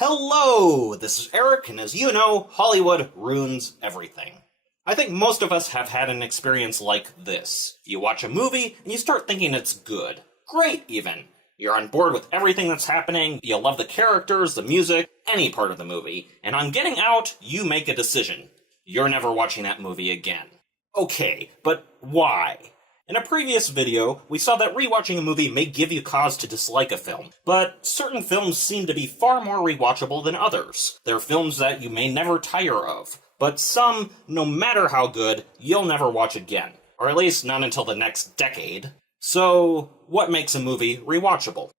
Hello, this is Eric, and as you know, Hollywood ruins everything. I think most of us have had an experience like this. You watch a movie, and you start thinking it's good. Great, even. You're on board with everything that's happening, you love the characters, the music, any part of the movie, and on getting out, you make a decision. You're never watching that movie again. Okay, but why? In a previous video, we saw that rewatching a movie may give you cause to dislike a film, but certain films seem to be far more rewatchable than others. They're films that you may never tire of, but some, no matter how good, you'll never watch again. Or at least not until the next decade. So, what makes a movie rewatchable?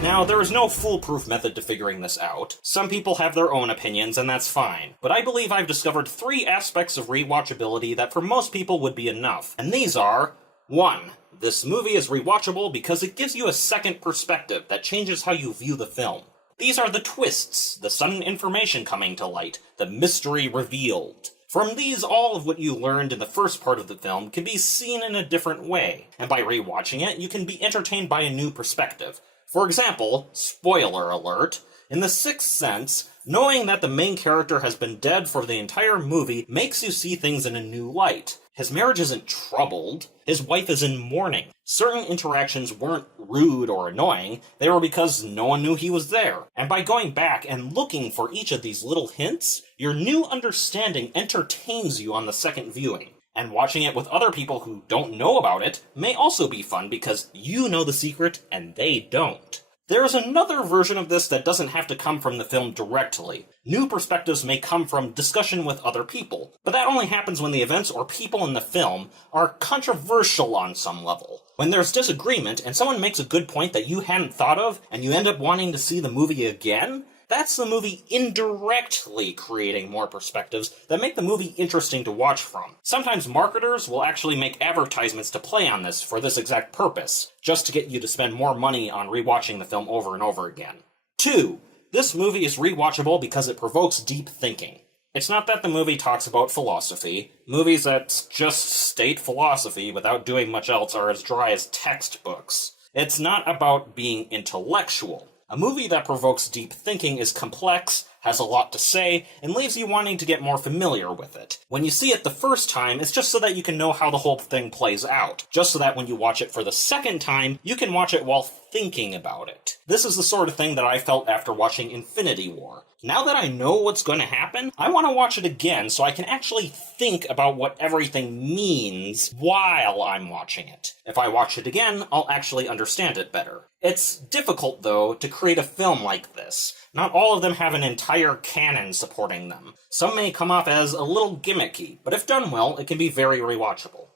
Now, there is no foolproof method to figuring this out. Some people have their own opinions, and that's fine. But I believe I've discovered 3 aspects of rewatchability that for most people would be enough. And these are: 1. This movie is rewatchable because it gives you a second perspective that changes how you view the film. These are the twists, the sudden information coming to light, the mystery revealed. From these, all of what you learned in the first part of the film can be seen in a different way, and by rewatching it, you can be entertained by a new perspective. For example, spoiler alert, in The Sixth Sense, knowing that the main character has been dead for the entire movie makes you see things in a new light. His marriage isn't troubled, his wife is in mourning. Certain interactions weren't rude or annoying, they were because no one knew he was there. And by going back and looking for each of these little hints, your new understanding entertains you on the second viewing. And watching it with other people who don't know about it may also be fun because you know the secret and they don't. There is another version of this that doesn't have to come from the film directly. New perspectives may come from discussion with other people, but that only happens when the events or people in the film are controversial on some level. When there's disagreement and someone makes a good point that you hadn't thought of and you end up wanting to see the movie again, that's the movie indirectly creating more perspectives that make the movie interesting to watch from. Sometimes marketers will actually make advertisements to play on this for this exact purpose, just to get you to spend more money on rewatching the film over and over again. 2. This movie is rewatchable because it provokes deep thinking. It's not that the movie talks about philosophy. Movies that just state philosophy without doing much else are as dry as textbooks. It's not about being intellectual. A movie that provokes deep thinking is complex, has a lot to say, and leaves you wanting to get more familiar with it. When you see it the first time, it's just so that you can know how the whole thing plays out. Just so that when you watch it for the second time, you can watch it while thinking about it. This is the sort of thing that I felt after watching Infinity War. Now that I know what's going to happen, I want to watch it again so I can actually think about what everything means while I'm watching it. If I watch it again, I'll actually understand it better. It's difficult, though, to create a film like this. Not all of them have an entire canon supporting them. Some may come off as a little gimmicky, but if done well, it can be very rewatchable.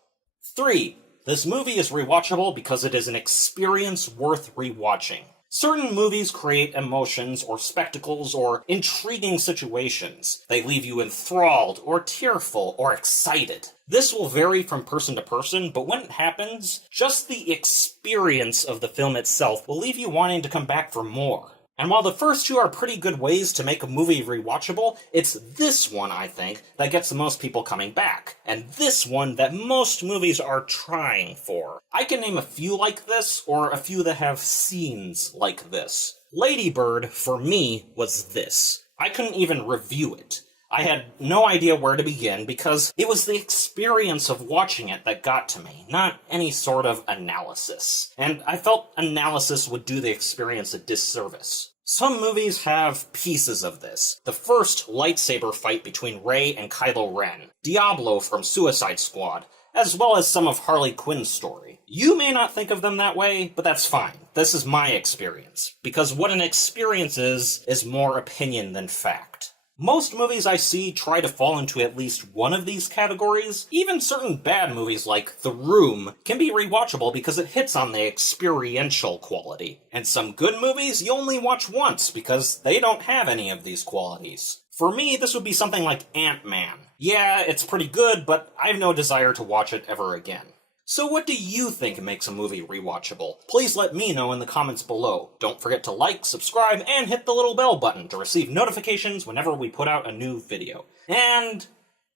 3. This movie is rewatchable because it is an experience worth rewatching. Certain movies create emotions or spectacles or intriguing situations. They leave you enthralled or tearful or excited. This will vary from person to person, but when it happens, just the experience of the film itself will leave you wanting to come back for more. And while the first 2 are pretty good ways to make a movie rewatchable, it's this one, I think, that gets the most people coming back. And this one that most movies are trying for. I can name a few like this, or a few that have scenes like this. Lady Bird, for me, was this. I couldn't even review it. I had no idea where to begin because it was the experience of watching it that got to me, not any sort of analysis. And I felt analysis would do the experience a disservice. Some movies have pieces of this. The first lightsaber fight between Rey and Kylo Ren, Diablo from Suicide Squad, as well as some of Harley Quinn's story. You may not think of them that way, but that's fine. This is my experience, because what an experience is more opinion than fact. Most movies I see try to fall into at least one of these categories. Even certain bad movies like The Room can be rewatchable because it hits on the experiential quality. And some good movies you only watch once because they don't have any of these qualities. For me, this would be something like Ant-Man. Yeah, it's pretty good, but I have no desire to watch it ever again. So what do you think makes a movie rewatchable? Please let me know in the comments below. Don't forget to like, subscribe, and hit the little bell button to receive notifications whenever we put out a new video. And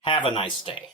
have a nice day.